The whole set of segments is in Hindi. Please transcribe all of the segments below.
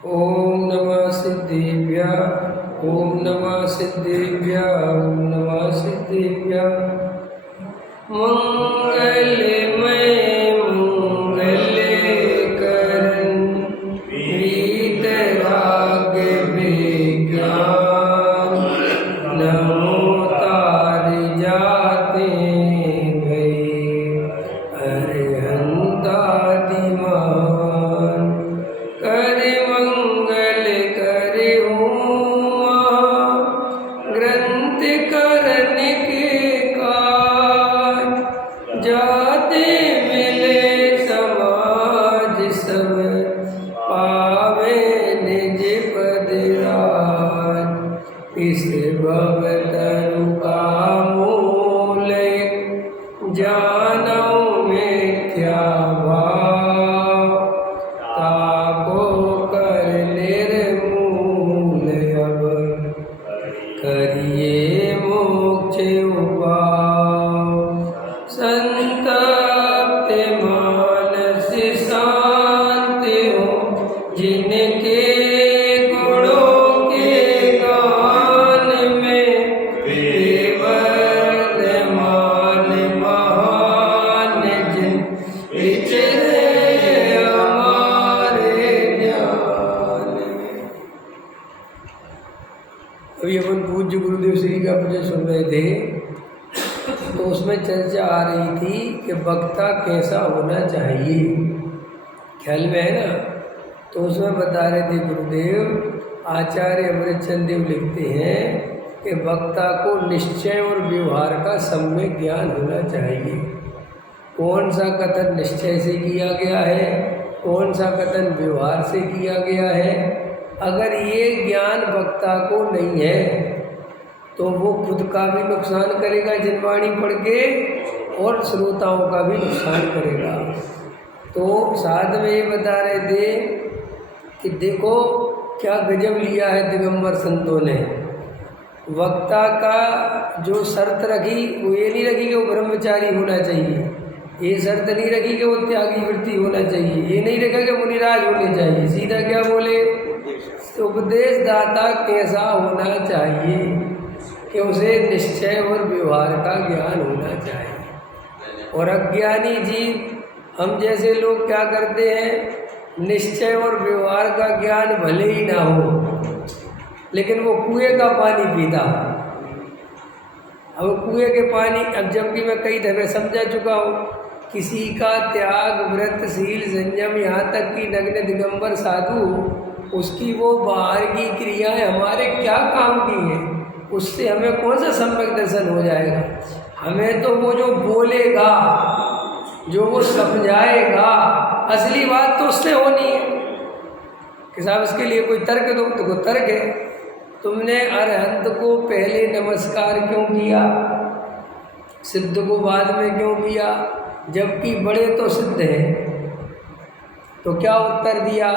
ओम नमः सिद्धेभ्यः। ओम नमः सिद्धेभ्यः। ओम नमः सिद्धेभ्यः। मंगलमय मंगलकरण वीतराग विज्ञान नमो तार जाते गए अरिहंतादिमान करे मंगल करे उमा ग्रंथ करन के काज जाते मिले समाज सब पावे निज पद राज इस भवतरु का मूल जानौ मिथ्या भाव ताको कर निर्मूल अब करिए मोक्ष उपाय संतप्त मानस शांति हो जिनके गुणों के गान में विवर्तमान महान जिन विचरे हमारे ज्ञान में। अभी अपन पूज्य गुरुदेव श्री का वचन सुन रहे थे तो उसमें चर्चा आ रही थी कि वक्ता कैसा होना चाहिए, ख्याल में है ना। तो उसमें बता रहे थे गुरुदेव आचार्य अमृतचंद देव लिखते हैं कि वक्ता को निश्चय और व्यवहार का सम्यक ज्ञान होना चाहिए। कौन सा कथन निश्चय से किया गया है, कौन सा कथन व्यवहार से किया गया है। अगर ये ज्ञान वक्ता को नहीं है तो वो खुद का भी नुकसान करेगा जिनवाणी पढ़ के और श्रोताओं का भी नुकसान करेगा। तो साथ में ये बता रहे थे कि देखो क्या गजब लिया है दिगंबर संतों ने। वक्ता का जो शर्त रखी वो ये नहीं रखी कि वो ब्रह्मचारी होना चाहिए, ये शर्त नहीं रखी कि वो त्यागी वृत्ति होना चाहिए, ये नहीं रखा कि मुनिराज होने चाहिए। सीधा क्या बोले, उपदेश दाता कैसा होना चाहिए कि उसे निश्चय और व्यवहार का ज्ञान होना चाहिए। और अज्ञानी जीव हम जैसे लोग क्या करते हैं, निश्चय और व्यवहार का ज्ञान भले ही ना हो लेकिन वो कुएं का पानी पीता। अब कुएं के पानी, अब जबकि मैं कई दफे समझा चुका हूँ, किसी का त्याग व्रत शील संयम यहाँ तक कि नग्न दिगंबर साधु उसकी वो बाहर की क्रियाएं हमारे क्या काम की हैं, उससे हमें कौन सा सम्यक दर्शन हो जाएगा। हमें तो वो जो बोलेगा, जो वो समझाएगा, असली बात तो उससे होनी है कि साहब इसके लिए कोई तर्क दो, तो कोई तर्क है। तुमने अरहंत को पहले नमस्कार क्यों किया, सिद्ध को बाद में क्यों किया, जबकि बड़े तो सिद्ध हैं। तो क्या उत्तर दिया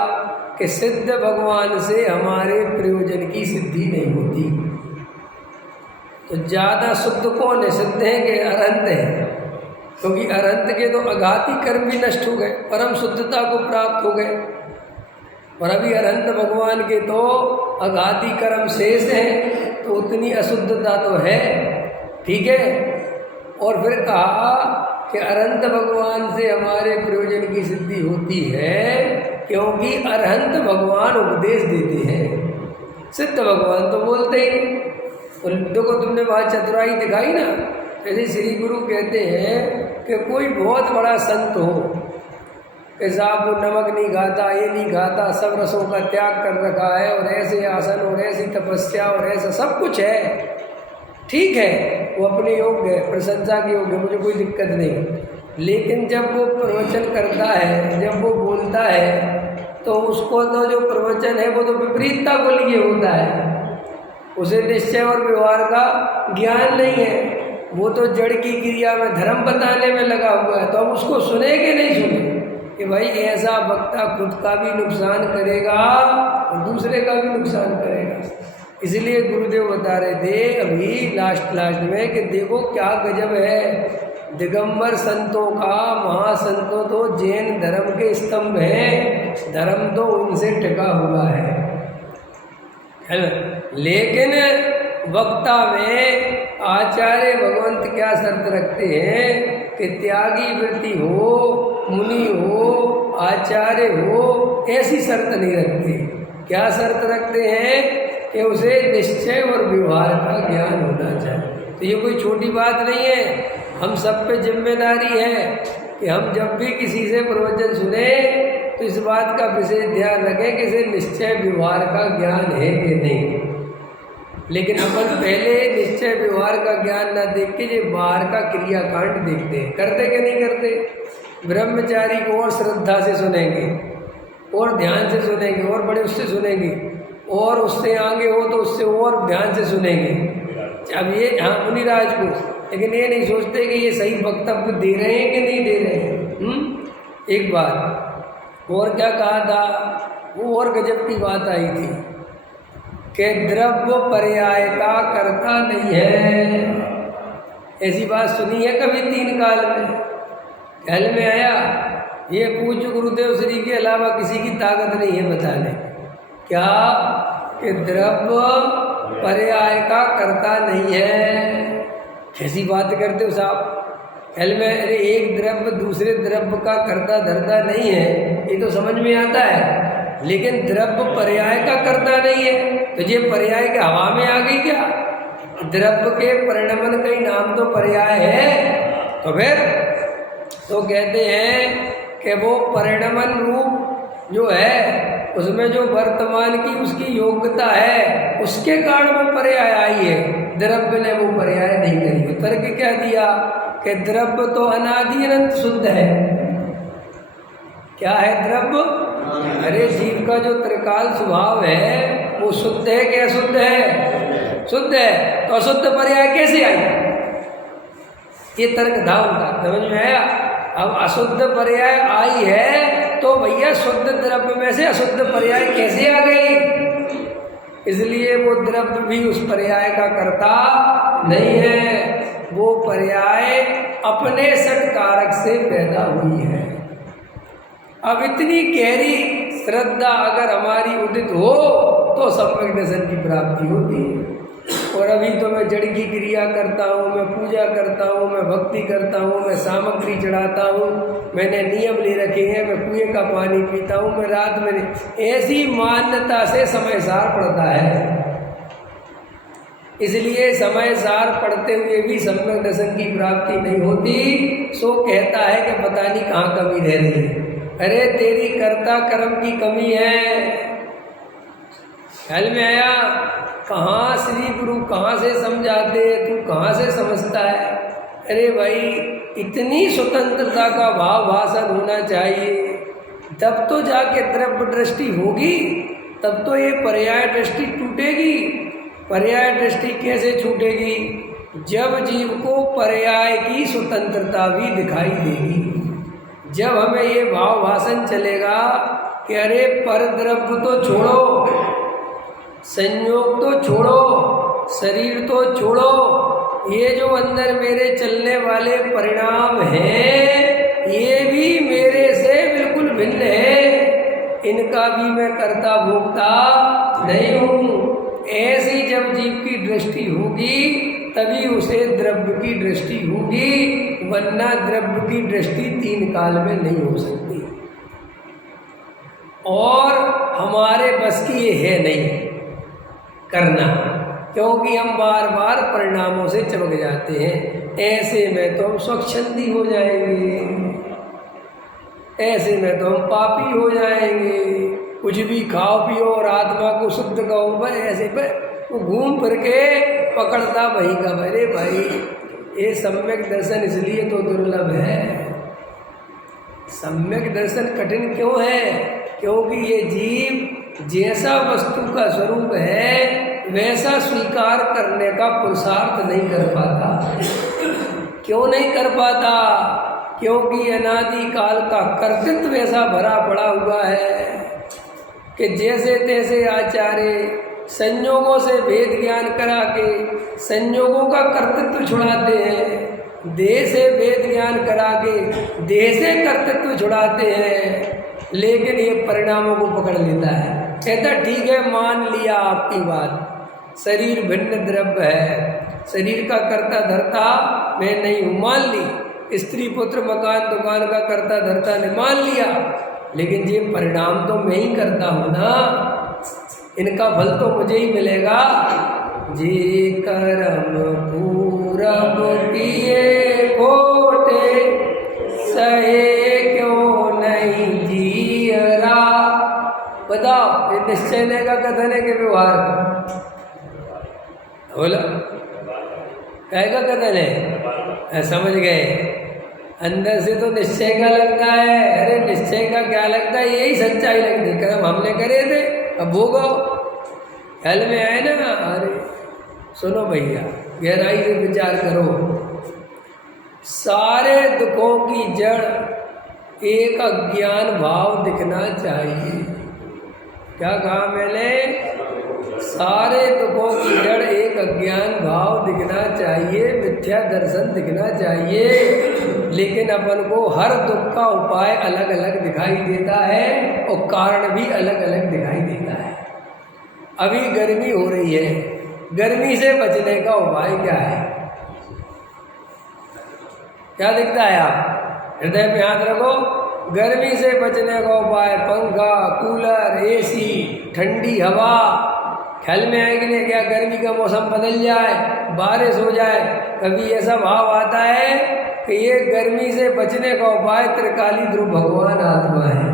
कि सिद्ध भगवान से हमारे प्रयोजन की सिद्धि नहीं होती। तो ज़्यादा शुद्ध कौन है, सिद्ध है कि अरहंत है? क्योंकि अरहंत के तो अघाती कर्म भी नष्ट हो गए, परम शुद्धता को प्राप्त हो गए। और अभी अरहंत भगवान के तो अघाती कर्म शेष हैं, तो उतनी अशुद्धता तो है, ठीक है। और फिर कहा कि अरहंत भगवान से हमारे प्रयोजन की सिद्धि होती है क्योंकि अरहंत भगवान उपदेश देते हैं, सिद्ध भगवान तो बोलते ही नहीं। तो देखो तुमने वहाँ चतुराई दिखाई ना, ऐसे श्री गुरु कहते हैं कि कोई बहुत बड़ा संत हो कि साहब वो नमक नहीं खाता, ये नहीं खाता, सब रसों का त्याग कर रखा है और ऐसे आसन और ऐसी तपस्या और ऐसा सब कुछ है, ठीक है, वो अपने योग्य है, प्रशंसा के योग्य, मुझे कोई दिक्कत नहीं। लेकिन जब वो प्रवचन करता है, जब वो बोलता है, तो उसको तो जो प्रवचन है वो तो विपरीतता को लिए होता है, उसे निश्चय और व्यवहार का ज्ञान नहीं है, वो तो जड़ की क्रिया में धर्म बताने में लगा हुआ है। तो अब उसको सुने कि नहीं सुने कि भाई ऐसा वक्ता खुद का भी नुकसान करेगा और दूसरे का भी नुकसान करेगा। इसलिए गुरुदेव बता रहे थे अभी लास्ट में कि देखो क्या गजब है, दिगंबर संतों का, महासंतों तो जैन धर्म के स्तंभ हैं, धर्म तो उनसे टिका हुआ है ना। लेकिन वक्ता में आचार्य भगवंत क्या शर्त रखते हैं कि त्यागी वृत्ति हो, मुनि हो, आचार्य हो, ऐसी शर्त नहीं रखते। क्या शर्त रखते हैं कि उसे निश्चय और व्यवहार का ज्ञान होना चाहिए। तो ये कोई छोटी बात नहीं है, हम सब पे जिम्मेदारी है कि हम जब भी किसी से प्रवचन सुने तो इस बात का विशेष ध्यान रखें कि इसे निश्चय व्यवहार का ज्ञान है कि नहीं। लेकिन अपन पहले निश्चय व्यवहार का ज्ञान ना देख के जो बाहर का क्रियाकांड देखते हैं, करते कि नहीं करते। ब्रह्मचारी को और श्रद्धा से सुनेंगे और ध्यान से सुनेंगे और बड़े उससे सुनेंगे, और उससे आगे हो तो उससे और ध्यान से सुनेंगे। अब ये मुनिराज को, लेकिन ये नहीं सोचते कि ये सही वक्तव्य दे रहे हैं कि नहीं दे रहे हैं। एक बात और क्या कहा था, वो और गजब की बात आई थी कि द्रव्य पर्याय का कर्ता नहीं है। ऐसी बात सुनी है कभी तीन काल में? ख्याल में आया? ये पूज्य गुरुदेव श्री के अलावा किसी की ताकत नहीं है बताने क्या कि द्रव्य पर्याय का कर्ता नहीं है। कैसी बात करते हो साहब? ख्याल में? अरे एक द्रव्य दूसरे द्रव्य का कर्ता धरता नहीं है, ये तो समझ में आता है, लेकिन द्रव्य पर्याय का कर्ता नहीं है। तो ये पर्याय के हवा में आ गई क्या? द्रव्य के परिणमन का ही नाम तो पर्याय है। तो फिर तो कहते हैं कि वो परिणमन रूप जो है उसमें जो वर्तमान की उसकी योग्यता है उसके कारण वो पर्याय आई है, द्रव्य ने वो पर्याय नहीं करी। तर्क क्या दिया कि द्रव्य तो अनादि अनंत शुद्ध है। क्या है द्रव्य? अरे जीव का जो त्रिकाल स्वभाव है वो शुद्ध है कि अशुद्ध है? शुद्ध है। तो अशुद्ध पर्याय कैसे आई? ये तर्क था उनका, समझ में आया? अब अशुद्ध पर्याय आई है तो भैया शुद्ध द्रव्य में से अशुद्ध पर्याय कैसे आ गई? इसलिए वो द्रव्य भी उस पर्याय का कर्ता नहीं है, वो पर्याय अपने सत्कारक से पैदा हुई है। अब इतनी गहरी श्रद्धा अगर हमारी उदित हो तो सम्यक दर्शन की प्राप्ति होती है। और अभी तो मैं जड़ की क्रिया करता हूँ, मैं पूजा करता हूँ, मैं भक्ति करता हूँ, मैं सामग्री चढ़ाता हूँ, मैंने नियम ले रखे हैं, मैं कुएं का पानी पीता हूँ, मैं रात में, ऐसी मान्यता से समय सार पड़ता है। इसलिए समय सार पढ़ते हुए भी सम्यक दर्शन की प्राप्ति नहीं होती। सो कहता है कि पता नहीं कहाँ कमी रह रही है। अरे तेरी कर्ता कर्म की कमी है। ख्याल में आया? कहाँ श्री गुरु कहाँ से समझाते, तू कहाँ से समझता है? अरे भाई इतनी स्वतंत्रता का भाव भाषण होना चाहिए, तब तो जाके द्रव्य दृष्टि होगी, तब तो ये पर्याय दृष्टि टूटेगी। पर्याय दृष्टि कैसे छूटेगी? जब जीव को पर्याय की स्वतंत्रता भी दिखाई देगी, जब हमें ये भाव भाषण चलेगा कि अरे पर द्रव्य तो छोड़ो, संयोग तो छोड़ो, शरीर तो छोड़ो, ये जो अंदर मेरे चलने वाले परिणाम हैं ये भी मेरे से बिल्कुल भिन्न है, इनका भी मैं कर्ता भोक्ता नहीं हूँ। ऐसी जब जीव की दृष्टि होगी तभी उसे द्रव्य की दृष्टि होगी, वरना द्रव्य की दृष्टि तीन काल में नहीं हो सकती। और हमारे बस की ये है नहीं करना, क्योंकि हम बार बार परिणामों से चमक जाते हैं। ऐसे में तो हम स्वच्छंदी हो जाएंगे, ऐसे में तो हम पापी हो जाएंगे, कुछ भी खाओ पियो और आत्मा को शुद्ध कहो, भाई ऐसे पे वो घूम फिर के पकड़ता वही का। अरे भाई ये सम्यक दर्शन इसलिए तो दुर्लभ है। सम्यक दर्शन कठिन क्यों है? क्योंकि ये जीव जैसा वस्तु का स्वरूप है वैसा स्वीकार करने का पुरुषार्थ नहीं कर पाता। क्यों नहीं कर पाता? क्योंकि अनादि काल का कर्तृत्व ऐसा भरा पड़ा हुआ है कि जैसे तैसे आचार्य संयोगों से भेद ज्ञान करा के संयोगों का कर्तृत्व छुड़ाते हैं, देह से वेद ज्ञान करा के देह से कर्तृत्व छुड़ाते हैं, लेकिन ये परिणामों को पकड़ लेता है। कहता ठीक है, मान लिया आपकी बात, शरीर भिन्न द्रव्य है, शरीर का कर्ता धर्ता मैं नहीं हूँ, मान ली। स्त्री पुत्र मकान दुकान का कर्ता धर्ता ने मान लिया, लेकिन ये परिणाम तो मैं ही करता हूँ ना, इनका फल तो मुझे ही मिलेगा। जे कर्म पूरब किए खोटे, सहे क्यों नहीं जियरा। बताओ, ये निश्चय का कथन है कि व्यवहार का? बोला क्या का कथन है? समझ गए? अंदर से तो निश्चय का लगता है। अरे निश्चय का क्या लगता है, यही सच्चाई लगती है। कर्म हमने करे थे, अब भोगो। हल में आए ना। अरे सुनो भैया, गहराई से विचार करो। सारे दुखों की जड़ एक अज्ञान भाव दिखना चाहिए। क्या कहा मैंने? सारे दुखों की जड़ एक अज्ञान भाव दिखना चाहिए, मिथ्या दर्शन दिखना चाहिए। लेकिन अपन को हर दुख का उपाय अलग अलग दिखाई देता है और कारण भी अलग अलग दिखाई देता है। अभी गर्मी हो रही है, गर्मी से बचने का उपाय क्या है? क्या दिखता है? आप हृदय पे हाथ रखो। गर्मी से बचने का उपाय पंखा, कूलर, एसी, ठंडी हवा। ख्याल में आए कि नहीं? क्या गर्मी का मौसम बदल जाए, बारिश हो जाए, कभी ऐसा भाव आता है कि ये गर्मी से बचने का उपाय त्रिकाली ध्रुव भगवान आत्मा है।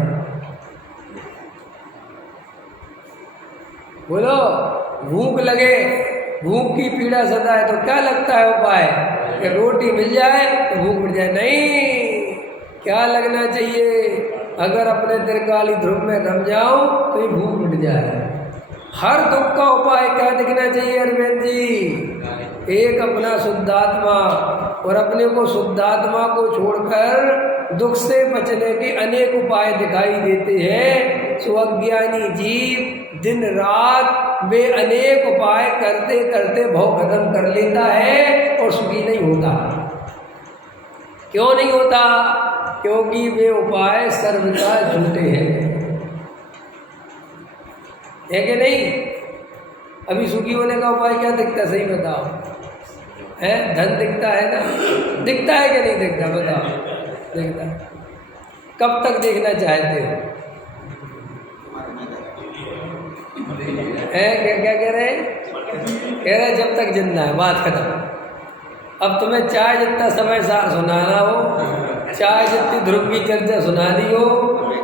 बोलो, भूख लगे, भूख की पीड़ा सताए तो क्या लगता है उपाय? कि रोटी मिल जाए तो भूख मिट जाए? नहीं, क्या लगना चाहिए? अगर अपने त्रिकाली ध्रुव में रम जाऊं तो ये भूख मिट जाए। हर दुख का उपाय क्या दिखना चाहिए अरविंद जी? एक अपना शुद्धात्मा, और अपने को शुद्धात्मा को छोड़कर दुख से बचने के अनेक उपाय दिखाई देते हैं। स्वज्ञानी जीव दिन रात वे अनेक उपाय करते करते भव खत्म कर लेता है और सुखी नहीं होता। क्यों नहीं होता? क्योंकि वे उपाय सर्वथा झूठे हैं। है कि नहीं? अभी सुखी होने का उपाय क्या दिखता है? सही बताओ। है? धन दिखता है ना? दिखता है कि नहीं दिखता? बताओ। दिखता है। कब तक देखना चाहते हो? क्या कह रहे हैं? कह रहे जब तक जिंदा है, बात खत्म। अब तुम्हें चाहे जितना समय सुनाना हो, चाहे जितनी ध्रुव की चर्चा सुनानी हो,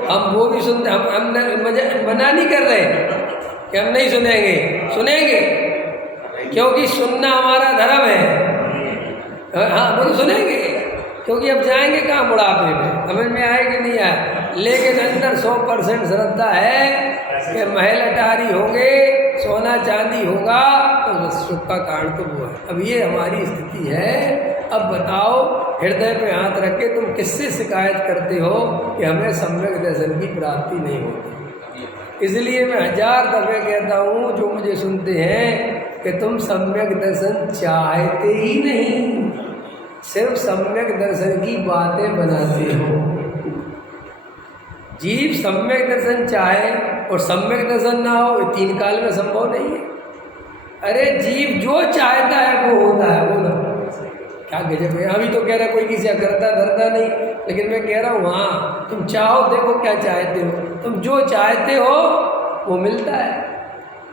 हम वो भी सुनते। हम मना नहीं कर रहे कि हम नहीं सुनेंगे, सुनेंगे, क्योंकि सुनना हमारा धर्म है। हाँ, वो सुनेंगे, क्योंकि अब जाएंगे कहाँ बुढ़ापे में? समझ में आए कि नहीं आए? लेकिन अंदर 100% श्रद्धा है कि महल अटारी होंगे, सोना चांदी होगा, तो सुख का कारण तो वो है। अब ये हमारी स्थिति है। अब बताओ, हृदय पे हाथ रख के तुम किससे शिकायत करते हो कि हमें सम्यक दर्शन की प्राप्ति नहीं होती? इसलिए मैं 1000 दफे कहता हूँ जो मुझे सुनते हैं कि तुम सम्यक दर्शन चाहते ही नहीं, सिर्फ सम्यक दर्शन की बातें बनाते हो। जीव सम्यक दर्शन चाहे और सम्यक दर्शन ना हो, ये 3 काल में संभव नहीं है। अरे जीव जो चाहता है वो होता है। बोलो क्या गजब है। अभी तो कह रहा कोई किसी करता धरता नहीं, लेकिन मैं कह रहा हूँ हाँ, तुम चाहो, देखो क्या चाहते हो। तुम जो चाहते हो वो मिलता है।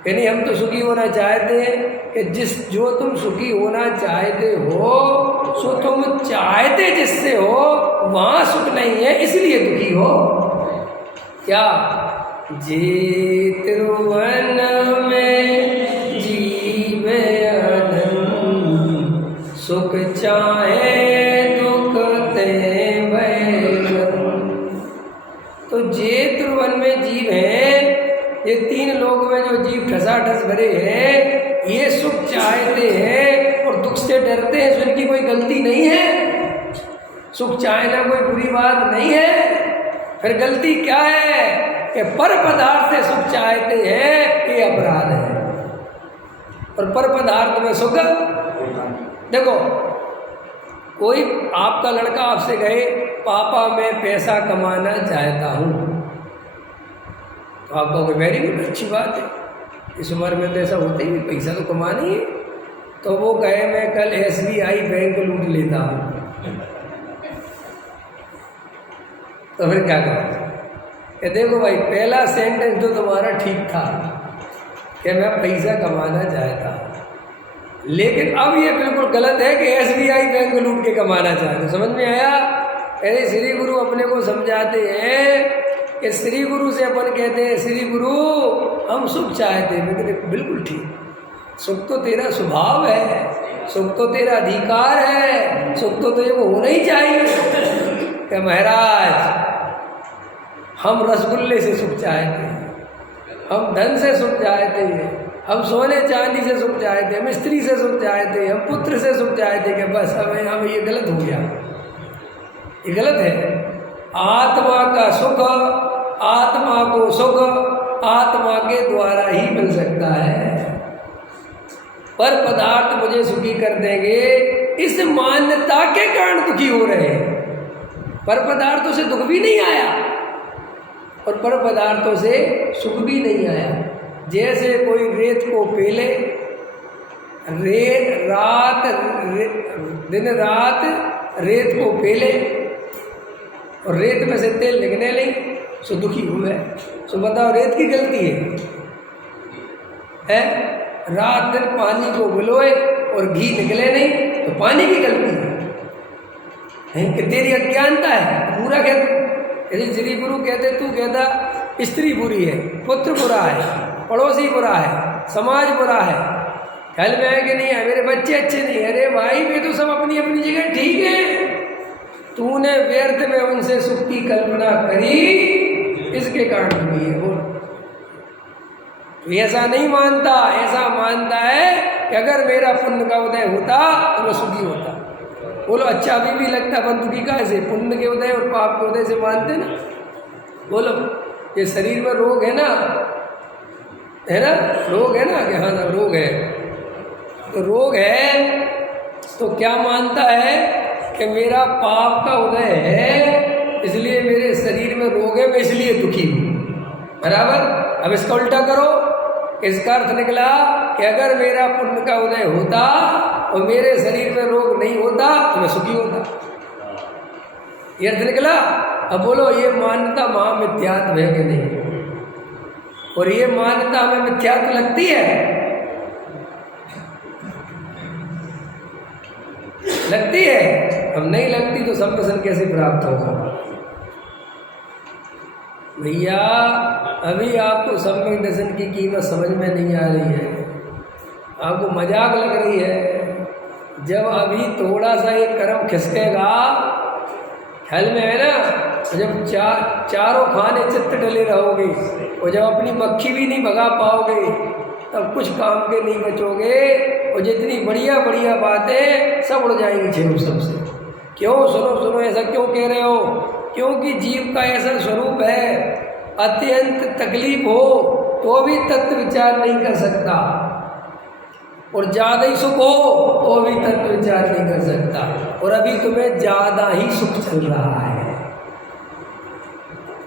यानी हम तो सुखी होना चाहते हैं कि जो तुम सुखी होना चाहते हो, सो तुम चाहते जिससे हो वहाँ सुख नहीं है, इसलिए दुखी हो। क्या? जे त्रिभुवन में जीव अनंत, सुख चाहे दुख ते वैगन। तो जे त्रिभुवन में जीव है, ये 3 लोक में जो जीव ठसाठस भरे हैं, ये सुख चाहते हैं और दुख से डरते हैं। तो इनकी कोई गलती नहीं है। सुख चाहना कोई बुरी बात नहीं है। फिर गलती क्या है कि पर पदार्थ से सुख चाहते हैं, ये अपराध है। और पर पदार्थ में सुख, देखो कोई आपका लड़का आपसे कहे पापा मैं पैसा कमाना चाहता हूँ, तो आप कहोगे वेरी गुड, अच्छी बात है, इस उम्र में तो ऐसा होता ही, पैसा तो कमाना ही है। तो वो कहे मैं कल SBI बैंक लूट लेता हूँ, तो फिर क्या करोगे? देखो भाई, पहला सेंटेंस तो तुम्हारा ठीक था कि मैं पैसा कमाना चाहता हूँ, लेकिन अब ये बिल्कुल गलत है कि SBI बैंक लूट के कमाना चाहते। समझ में आया? अरे श्री गुरु अपने को समझाते हैं कि श्री गुरु से अपन कहते हैं श्री गुरु हम सुख चाहते हैं। मैं कहते बिल्कुल ठीक, सुख तो तेरा स्वभाव है, सुख तो तेरा अधिकार है, सुख तो तुझे को होना ही चाहिए। कि महाराज हम रसगुल्ले से सुख चाहते हैं, हम धन से सुख चाहते हैं, हम सोने चांदी से सुख चाहते हैं, हम स्त्री से सुख चाहते हैं, हम पुत्र से सुख चाहते हैं। कि बस हमें ये गलत हो गया, ये गलत है। आत्मा का सुख, आत्मा को सुख आत्मा के द्वारा ही मिल सकता है। पर पदार्थ मुझे सुखी कर देंगे, इस मान्यता के कारण दुखी हो रहे हैं। पर पदार्थों से दुख भी नहीं आया और पर पदार्थों से सुख भी नहीं आया। जैसे कोई रेत को पेले, दिन रात रेत को पेले और रेत में से तेल निकले नहीं, सो दुखी हुए। सो बताओ रेत की गलती है? रात दिन पानी को भिगोए और घी निकले नहीं, तो पानी की गलती है कि तेरी अज्ञानता है। पूरा कहते यदि श्री गुरु कहते, तू कहता स्त्री बुरी है, पुत्र बुरा है, पड़ोसी बुरा है, समाज बुरा है, ख्याल में है कि नहीं है, मेरे बच्चे अच्छे नहीं। अरे भाई वे तो सब अपनी अपनी जगह ठीक है, तूने व्यर्थ में उनसे सुख की कल्पना करी, इसके कारण भी है। बोल, ऐसा नहीं मानता, ऐसा मानता है कि अगर मेरा पुण्य का उदय होता तो मैं सुखी होता। बोलो अच्छा अभी भी लगता बंदुकी का ऐसे पुण्य के उदय और पाप के उदय से मानते ना। बोलो ये शरीर में रोग है ना, है ना, रोग है ना, कि हाँ ना रोग है, तो रोग है तो क्या मानता है कि मेरा पाप का उदय है, इसलिए मेरे शरीर में रोग है, मैं इसलिए दुखी हूँ। बराबर। अब इसका उल्टा करो, इसका अर्थ निकला कि अगर मेरा पुण्य का उदय होता और मेरे शरीर में रोग नहीं होता तो मैं सुखी होता। ये अर्थ निकला। अब बोलो ये मान्यता महामिथ्यात्व है कि नहीं? और ये मान्यता हमें मिथ्यात्व लगती है? लगती है? अब नहीं लगती तो संप्रसन कैसे प्राप्त होगा? भैया अभी आपको सम्यक दर्शन की कीमत समझ में नहीं आ रही है, आपको मजाक लग रही है। जब अभी थोड़ा सा एक कर्म खिसकेगा, ख्याल में है ना, जब चारों खाने चित्त डले रहोगे और जब अपनी मक्खी भी नहीं भगा पाओगे तब कुछ काम के नहीं बचोगे और जितनी बढ़िया बढ़िया बातें सब उड़ जाएंगी छेड़ू सबसे। क्यों? सुनो सुनो, ऐसा क्यों कह रहे हो? क्योंकि जीव का ऐसा स्वरूप है, अत्यंत तकलीफ हो तो भी तत्व विचार नहीं कर सकता और ज़्यादा ही सुख हो तो भी तत्व विचार नहीं कर सकता। और अभी तुम्हें ज़्यादा ही सुख चल रहा है।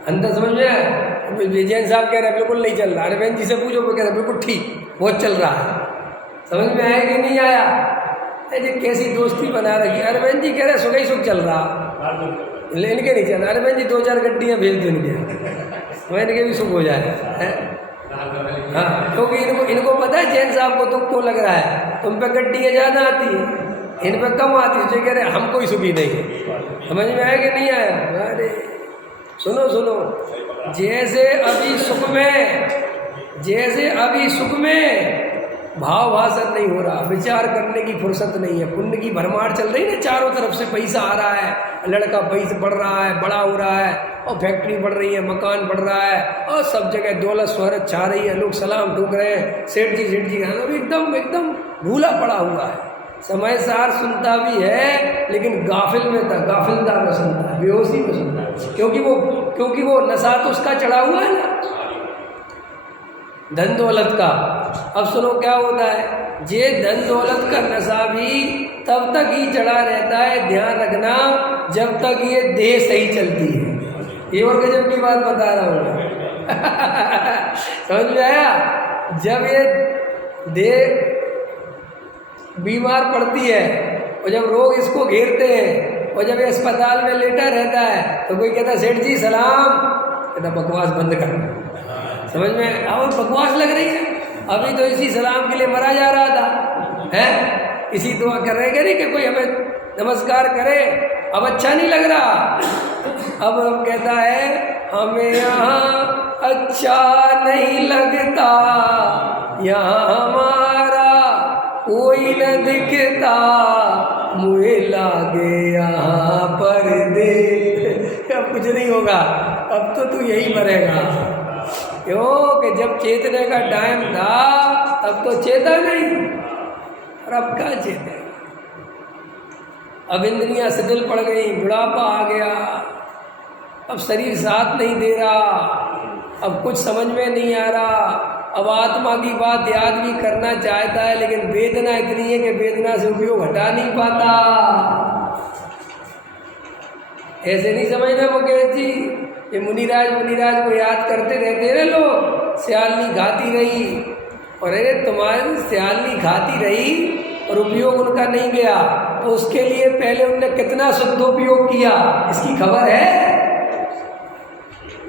अंदर समझ में विजयन साहब कह रहे हैं बिल्कुल नहीं चल रहा, अरविंद जी से पूछो, वो कह रहे बिल्कुल ठीक, बहुत चल रहा है। समझ में आया कि नहीं आया? अरे कैसी दोस्ती बना रही। अरविंद जी कह रहे सुख ही सुख चल रहा, इनके नहीं चल रहा। अरविंद जी 2-4 गड्डियाँ भेज दो इनके, तो इनके भी सुख हो जाए। हाँ, क्योंकि इनको पता है जैन साहब को दुख क्यों लग रहा है, तुम पे गड्डियाँ ज़्यादा आती हैं, इन पे कम आती है। कह रहे हम कोई सुखी नहीं। समझ में आया कि नहीं आया? अरे सुनो सुनो, जैसे अभी सुख में भाव भाषण नहीं हो रहा, विचार करने की फुर्सत नहीं है, पुण्य की भरमार चल रही है ना, चारों तरफ से पैसा आ रहा है, लड़का पैसा बढ़ रहा है, बड़ा हो रहा है, और फैक्ट्री बढ़ रही है, मकान बढ़ रहा है, और सब जगह दौलत शोहरत छा रही है, लोग सलाम ठोक रहे हैं, सेठ जी एकदम एकदम भूला पड़ा हुआ है। समय सार सुनता भी है लेकिन गाफिल में था, गाफिलता में सुनता है, बेहोशी में सुनता है, क्योंकि वो नशा तो उसका चढ़ा हुआ है ना। धन दौलत का। अब सुनो क्या होता है, ये धन दौलत का नशा भी तब तक ही चढ़ा रहता है, ध्यान रखना, जब तक ये देह सही चलती है। ये और गजब की बात बता रहा हूँ समझ में आया? जब ये देह बीमार पड़ती है और जब रोग इसको घेरते हैं और जब ये अस्पताल में लेटा रहता है तो कोई कहता सेठ जी सलाम, कहता बकवास बंद कर। समझ में? अब बकवास लग रही है, अभी तो इसी सलाम के लिए मरा जा रहा था, है इसी दुआ कर रहे नहीं कि कोई हमें नमस्कार करे, अब अच्छा नहीं लग रहा। अब कहता है हमें यहाँ अच्छा नहीं लगता, यहाँ हमारा कोई न दिखता, मुझे लागे यहाँ पर दे। अब कुछ नहीं होगा, अब तो तू यही मरेगा। क्यों कि जब चेतने का टाइम था तब तो चेता नहीं, और अब क्या चेते? अब इंद्रियां शिथिल पड़ गई, बुढ़ापा आ गया, अब शरीर साथ नहीं दे रहा, अब कुछ समझ में नहीं आ रहा। अब आत्मा की बात याद भी करना चाहता है, लेकिन वेदना इतनी है कि वेदना से उपयोग हटा नहीं पाता। ऐसे नहीं समझना मुकेश जी, ये मुनिराज को याद करते रहते हैं ना लोग, सियालनी खाती रही, और अरे तुम्हारी सियालनी खाती रही और उपयोग उनका नहीं गया, तो उसके लिए पहले उनने कितना शुद्धोपयोग किया, इसकी खबर है?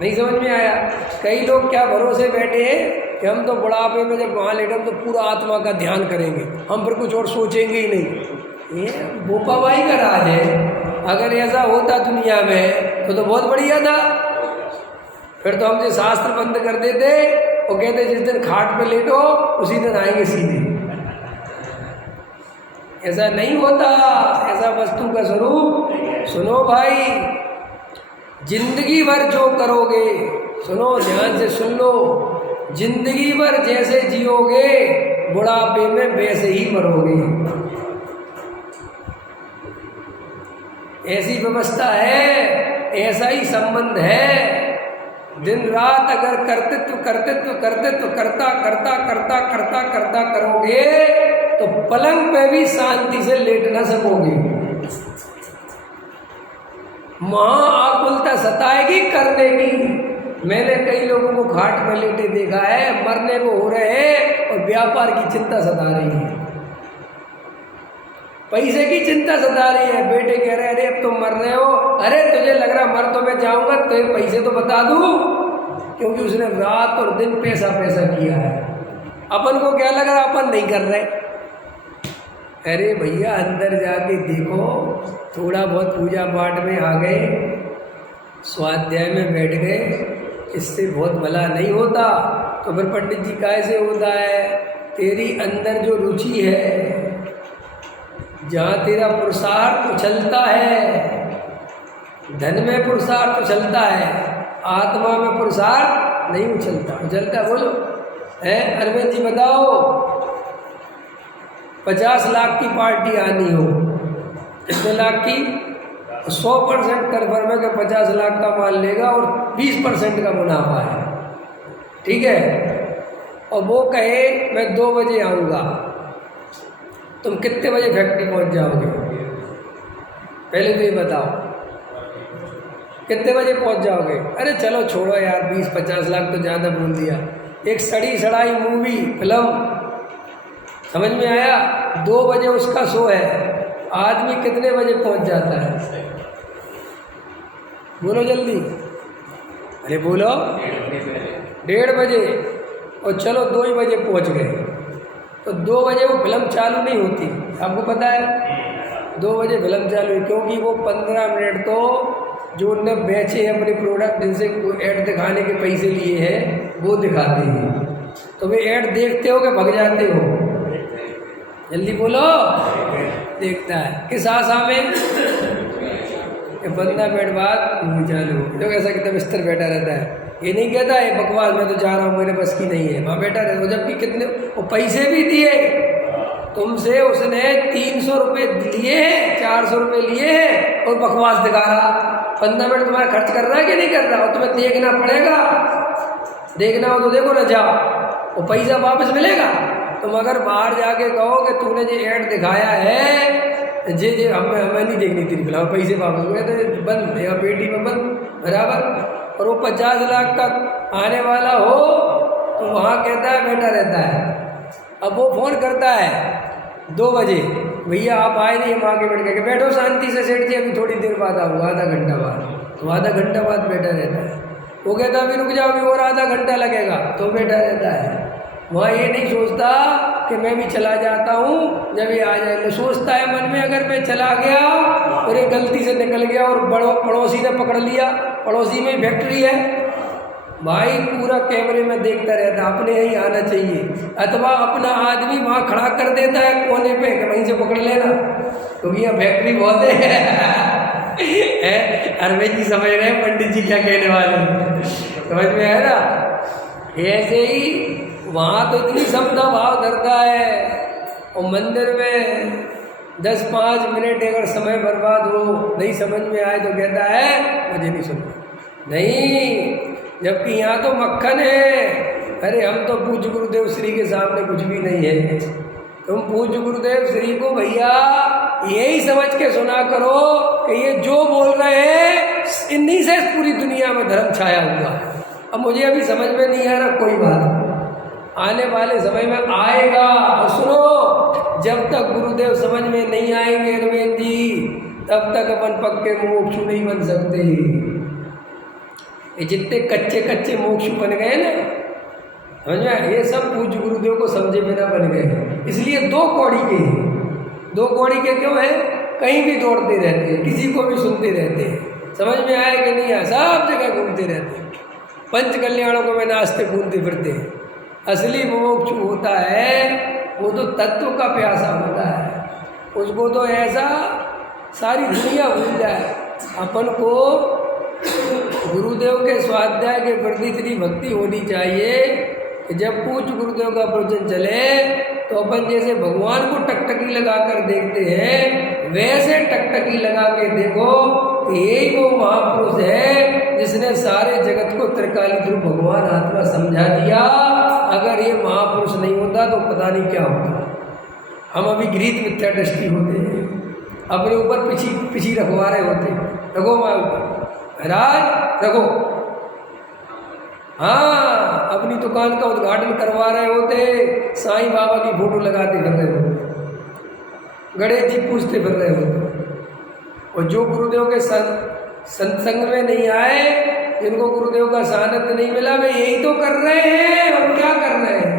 नहीं समझ में आया? कई लोग क्या भरोसे बैठे हैं कि हम तो बुढ़ापे में जब वहाँ लेटे हम तो पूरा आत्मा का ध्यान करेंगे, हम फिर कुछ और सोचेंगे ही नहीं। ये बोपाबाई का राज है। अगर ऐसा होता दुनिया में तो बहुत बढ़िया था, फिर तो हमसे शास्त्र बंद कर देते और कहते जिस दिन खाट पे लेटो उसी दिन आएंगे सीधे। ऐसा नहीं होता, ऐसा वस्तु का स्वरूप। सुनो भाई, जिंदगी भर जो करोगे, सुनो ध्यान से सुन लो, जिंदगी भर जैसे जियोगे बुढ़ापे में वैसे ही मरोगे। ऐसी व्यवस्था है, ऐसा ही संबंध है। दिन रात अगर कर्तृत्व करता करोगे तो पलंग पे भी शांति से लेट ना सकोगे। महाआकुलता सताएगी करने की। मैंने कई लोगों को खाट में लेटे देखा है, मरने को हो रहे हैं और व्यापार की चिंता सता रही है, पैसे की चिंता सता रही है। बेटे कह रहे अरे अब तुम मर रहे हो, अरे तुझे लग रहा मर तो मैं जाऊंगा, तो पैसे तो बता दूं, क्योंकि उसने रात और दिन पैसा किया है। अपन को क्या लग रहा अपन नहीं कर रहे। अरे भैया अंदर जाके देखो, थोड़ा बहुत पूजा पाठ में आ गए, स्वाध्याय में बैठ गए, इससे बहुत भला नहीं होता। तो फिर पंडित जी कैसे होता है? तेरी अंदर जो रुचि है, जहाँ तेरा पुरुषार्थ उछलता है, धन में पुरुषार्थ उछलता है, आत्मा में पुरुषार्थ नहीं उछलता। बोलो है अरविंद जी बताओ, 50 लाख की पार्टी आनी हो, कितने लाख की? 100% कन्फर्म है कि 50 लाख का माल लेगा और 20% का मुनाफा है, ठीक है। और वो कहे मैं 2 बजे आऊँगा, तुम कितने बजे फैक्ट्री पहुँच जाओगे? पहले तो ये बताओ, कितने बजे पहुँच जाओगे? अरे चलो छोड़ो यार, 20-50 लाख तो ज़्यादा बोल दिया। एक सड़ी सड़ाई मूवी फिल्म, समझ में आया? 2 बजे उसका शो है, आदमी कितने बजे पहुंच जाता है? बोलो जल्दी, अरे बोलो। 1:30 बजे, और चलो 2 ही बजे पहुंच गए, तो 2 बजे वो फिल्म चालू नहीं होती। आपको पता है 2 बजे फिल्म चालू है, क्योंकि वो 15 मिनट तो जो उनने बेचे हैं अपने प्रोडक्ट, जिनसे ऐड दिखाने के पैसे लिए हैं, वो दिखाते हैं। तो वे ऐड देखते हो कि भग जाते हो? जल्दी बोलो। देखता है किस आशा में? 15 मिनट बाद मूवी चालू हो, तो ऐसा कितना बिस्तर बैठा रहता है, ये नहीं कहता है बकवास मैं तो जा रहा हूँ, मेरे बस की नहीं है, वहाँ बैठा रहता। जबकि कितने वो पैसे भी दिए तुमसे, उसने 300 रुपये लिए, 400 रुपये लिए और बकवास दिखा रहा। 15 मिनट तुम्हारा खर्च कर रहा है कि नहीं कर रहा? और तुम्हें देखना पड़ेगा, देखना हो तो देखो ना, जाओ वो पैसा वापस मिलेगा। तुम अगर बाहर जाके कहो कि तूने जो ऐड दिखाया है जे हमें नहीं देखनी तेरी फिल्म, पैसे वापस हुए तो बंद, या पेटी में बंद बराबर। और वो 50 लाख तक आने वाला हो तो वहाँ कहता है बैठा रहता है। अब वो फ़ोन करता है 2 बजे, भैया आप आए नहीं, हम आके बैठ गए, बैठो शांति से सेठ जी, अभी थोड़ी देर बाद आओ, आधा घंटा बाद। तो आधा घंटा बाद बैठा रहता है। वो कहता है अभी रुक जाओ, अभी और आधा घंटा लगेगा, तो बैठा रहता है। वहाँ ये नहीं सोचता कि मैं भी चला जाता हूँ जब ये आ जाएगा। सोचता है मन में अगर मैं चला गया और ये गलती से निकल गया और पड़ोसी ने पकड़ लिया, पड़ोसी में फैक्ट्री है भाई, पूरा कैमरे में देखता रहता, अपने यहीं आना चाहिए, अथवा अपना आदमी वहाँ खड़ा कर देता है कोने पे कि वहीं से पकड़ लेना, क्योंकि यहाँ फैक्ट्री बहुत है। अरविंद जी समझ रहे हैं पंडित जी क्या कहने वाले, समझ में है ना। ऐसे ही वहाँ तो इतनी समता भाव करता है, और मंदिर में 10-5 मिनट अगर समय बर्बाद हो, नहीं समझ में आए तो कहता है मुझे नहीं सुनना, नहीं, जबकि यहाँ तो मक्खन है। अरे हम तो पूज्य गुरुदेव श्री के सामने कुछ भी नहीं है। तुम पूज्य गुरुदेव श्री को भैया यही समझ के सुना करो कि ये जो बोल रहे हैं इन्हीं से पूरी दुनिया में धर्म छाया हुआ है। अब मुझे अभी समझ में नहीं आ रहा, कोई बात, आने वाले समय में आएगा। और सुनो, जब तक गुरुदेव समझ में नहीं आएंगे अरविंद जी, तब तक अपन पक्के मोक्षु नहीं बन सकते। ये जितने कच्चे कच्चे मोक्षु बन गए ना, समझ में, ये सब पूज्य गुरुदेव को समझे बिना बन गए। इसलिए 2 कौड़ी के हैं। 2 कौड़ी के क्यों है? कहीं भी दौड़ते रहते हैं, किसी को भी सुनते रहते हैं, समझ में आए कि नहीं आए, सब जगह घूमते रहते हैं, पंच कल्याणों को में नाचते कूदते फिरते हैं। असली मोक्ष होता है वो तो तत्व का प्यासा होता है, उसको तो ऐसा सारी दुनिया भूल जाए। अपन को गुरुदेव के स्वाध्याय के प्रति इतनी भक्ति होनी चाहिए कि जब पूज्य गुरुदेव का प्रवचन चले तो अपन जैसे भगवान को टकटकी लगा कर देखते हैं, वैसे टकटकी लगा के देखो कि यही वो महापुरुष है जिसने सारे जगत को त्रिकालिक रूप भगवान आत्मा समझा दिया। अगर ये महापुरुष नहीं होता तो पता नहीं क्या होता। हम अभी गृहीत मिथ्या दृष्टि होते हैं, अपने ऊपर पिछी रखवा रहे होते हैं, रखो माँ ऊपर महाराज रखो, हाँ, अपनी दुकान का उद्घाटन करवा रहे होते, साईं बाबा की फोटो लगाते फिर रहे होते, गणेश जी पूछते फिर रहे होते। और जो गुरुदेव के सत्संग में नहीं आए, जिनको गुरुदेव का सानिध्य नहीं मिला, वे यही तो कर रहे हैं। और क्या कर रहे हैं?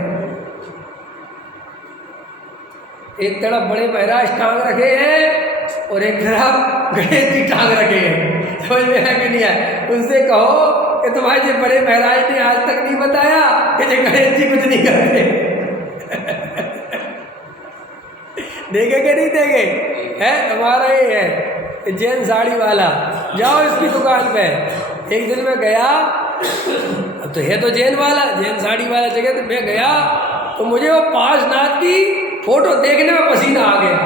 एक तरफ बड़े महाराज टांग रखे हैं और एक तरफ गणेश जी टांग रखे हैं, समझ में है कि नहीं है? उनसे कहो कि तुम्हारे जो बड़े महाराज ने आज तक नहीं बताया कि जो गणेश जी कुछ नहीं करते। देखे कि नहीं देखे? है तुम्हारा ये है जैन साड़ी वाला, जाओ इसकी दुकान पे। एक दिन मैं गया, अब तो है तो जैन वाला, जैन साड़ी वाला जगह, तो मैं गया तो मुझे वो पार्श्वनाथ की फोटो देखने में पसीना आ गया।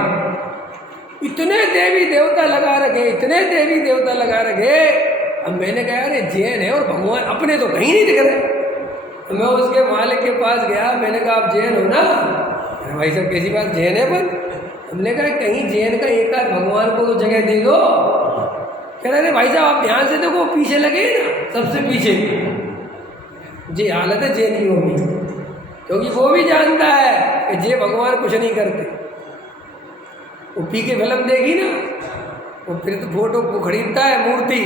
इतने देवी देवता लगा रखे, इतने देवी देवता लगा रखे। अब मैंने कहा अरे जैन है और भगवान अपने तो कहीं नहीं दिख रहे। तो मैं उसके मालिक के पास गया, मैंने कहा आप जैन हो ना? भाई साहब कैसी बात, जैन है? पर हमने कहा कहीं जैन का एक आध भगवान को तो जगह दे दो। कह रहे भाई साहब आप ध्यान से देखो, पीछे लगे ना, सबसे पीछे जी हालत है जैनियों की, क्योंकि वो भी जानता है कि जे भगवान कुछ नहीं करते। वो पी के फिल्म देखी ना, वो फिर तो फोटो को खरीदता है मूर्ति,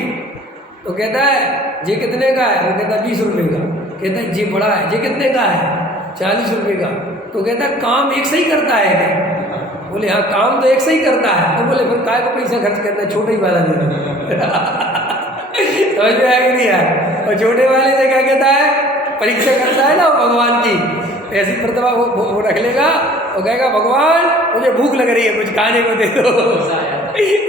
तो कहता है जे कितने का है? वो कहता है 20 रुपये का। कहता है जे बड़ा है, जे कितने का है? 40 रुपये का। तो कहता है काम एक सही करता है क्या? बोले हाँ काम तो एक सही करता है। तो बोले फिर काय को पैसा खर्च करना है, छोटे ही वाला दे दो। समझ में आया कि नहीं आया? और छोटे वाले से क्या कहता है, परीक्षा करता है ना वो भगवान की, ऐसी प्रतिभा वो रख लेगा और कहेगा भगवान मुझे भूख लग रही है, कुछ खाने को दे दो।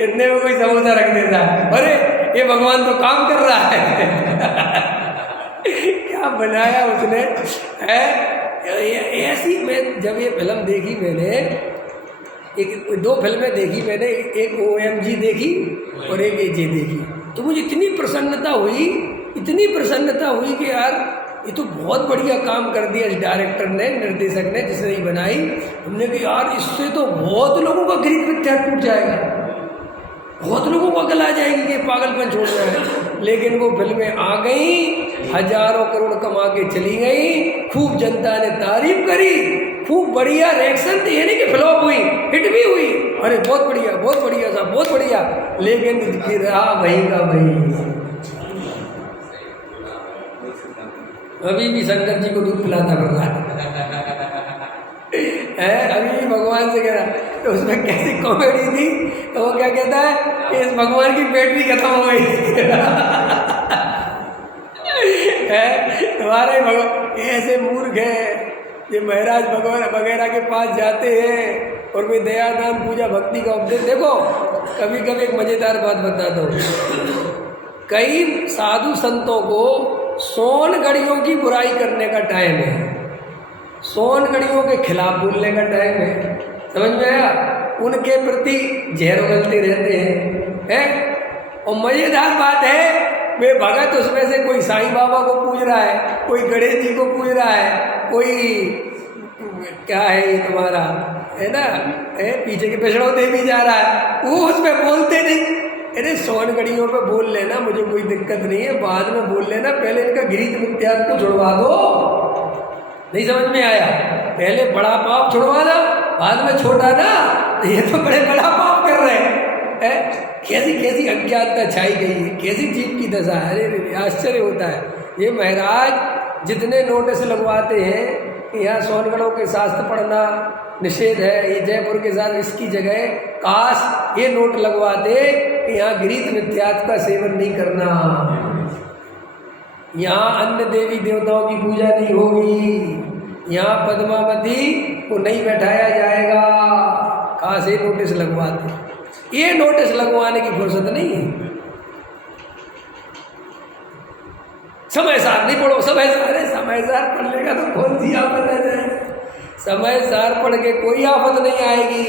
इतने में कोई समोसा रख देता है, अरे ये भगवान तो काम कर रहा है। क्या बनाया उसने है। ऐसी मैं जब ये फिल्म देखी, मैंने एक 2 फिल्में देखी मैंने, एक OMG देखी और एक AJ देखी, तो मुझे इतनी प्रसन्नता हुई कि यार ये तो बहुत बढ़िया काम कर दिया इस डायरेक्टर ने, निर्देशक ने, जिसने ये बनाई। हमने कहा यार इससे तो बहुत लोगों का गृहीत मिथ्या टूट जाएगा, बहुत लोगों को अकल आ जाएगी कि पागलपन छोड़ रहा है। लेकिन वो फिल्में आ गई, हजारों करोड़ कमा के चली गई, खूब जनता ने तारीफ करी, खूब बढ़िया रिएक्शन थी, ये नहीं कि फ्लॉप हुई, हिट भी हुई, अरे बहुत बढ़िया, बहुत बढ़िया साहब, बहुत बढ़िया। लेकिन गिरा वही का वही। अभी भी शंकर जी को दूध पिलाता कर रहा है, अभी भी भगवान से कह रहा। तो उसमें कैसी कॉमेडी थी, तो वो क्या कहता है कि इस भगवान की बैटरी खत्म हो गई तुम्हारा ही भगवान। ऐसे मूर्ख है ये महाराज भगवान वगैरह के पास जाते हैं और वे दया दान पूजा भक्ति का उपदेश। देखो कभी कभी एक मजेदार बात बताता हूँ, कई साधु संतों को सोनगढ़ियों की बुराई करने का टाइम है, सोनगढ़ियों के खिलाफ बोलने का टाइम है, समझ में आया? उनके प्रति जहर उगलते रहते हैं। और मजेदार बात है वे भगत उसमें से कोई साईं बाबा को पूज रहा है, कोई गणेश जी को पूज रहा है, कोई क्या है ये तुम्हारा है ना पीछे के पेछड़ों देवी जा रहा है, वो उसमें बोलते नहीं। अरे सोनगढ़ियों पे बोल लेना, मुझे कोई दिक्कत नहीं है, बाद में बोल लेना, पहले इनका गृहीत मिथ्या को छुड़वा दो। नहीं समझ में आया? पहले बड़ा पाप छुड़वा दो, बाद में छोटा ना। ये तो बड़े बड़ा पाप कर रहे हैं। कैसी कैसी अज्ञानता छाई गई है, कैसी जीव की दशा है। अरे आश्चर्य होता है। ये महाराज जितने नोटिस लगवाते हैं कि यहाँ सोनगढ़ों के शास्त्र पढ़ना निषेध है, ये जयपुर के साथ इसकी जगह काश ये नोट लगवाते कि यहाँ गृहीत मिथ्यात्व का सेवन नहीं करना, यहाँ अन्य देवी देवताओं की पूजा नहीं होगी, यहाँ पद्मावती को नहीं बैठाया जाएगा। काश ये नोटिस लगवाते। ये नोटिस लगवाने की फुर्सत नहीं है। समय सार नहीं पढ़ो, समय सार पढ़ लेगा तो कौन सी आफत आ जाएगी? समय सार पढ़ के कोई आफत नहीं आएगी,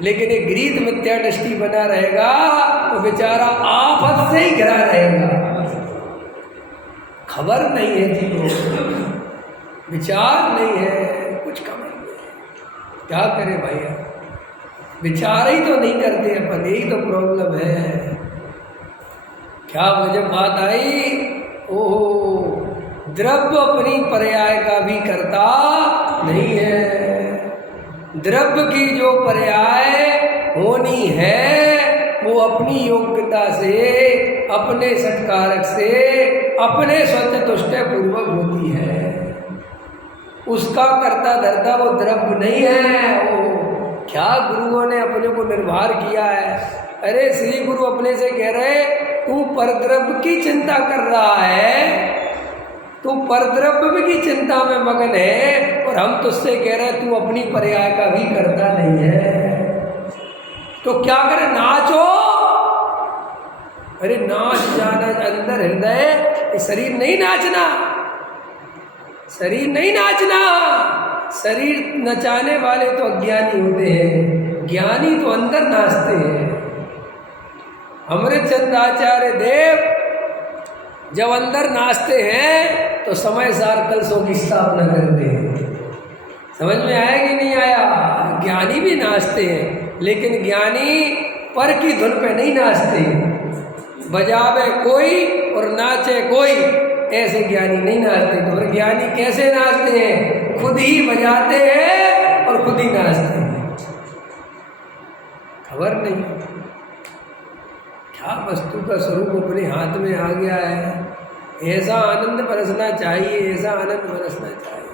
लेकिन एक गृहीत मिथ्या दृष्टि बना रहेगा तो बेचारा आफत से ही घिरा रहेगा। खबर नहीं है जी को, विचार नहीं है, कुछ खबर नहीं है, क्या करे भैया? विचार ही तो नहीं करते अपन, यही तो प्रॉब्लम है। क्या जब बात आई, ओहो द्रव्य अपनी पर्याय का भी करता नहीं है। द्रव्य की जो पर्याय होनी है वो अपनी योग्यता से, अपने सत्कारक से, अपने स्वतंत्र पूर्वक होती है। उसका कर्ता धर्ता वो द्रव्य नहीं है। वो क्या गुरुओं ने अपने को निर्भर किया है। अरे श्री गुरु अपने से कह रहे तू परद्रव्य की चिंता कर रहा है, तू परद्रव्य की चिंता में मगन है, और हम तुझसे कह रहे तू अपनी पर्याय का भी करता नहीं है। तो क्या करे? नाचो। अरे नाच जाना अंदर हृदय, शरीर नहीं नाचना, शरीर नहीं नाचना। शरीर नचाने वाले तो अज्ञानी होते हैं, ज्ञानी तो अंदर नाचते हैं। अमृतचंद आचार्य देव जब अंदर नाचते हैं तो समय सार कलशों की स्थापना करते हैं। समझ में आया कि नहीं आया? ज्ञानी भी नाचते हैं, लेकिन ज्ञानी पर की धुन पे नहीं नाचते। बजावे कोई और नाचे कोई, ऐसे ज्ञानी नहीं नाचते। तो फिर ज्ञानी कैसे नाचते हैं? खुद ही बजाते हैं और खुद ही नाचते हैं। खबर नहीं क्या वस्तु का स्वरूप अपने हाथ में आ गया है। ऐसा आनंद बरसना चाहिए, ऐसा आनंद बरसना चाहिए।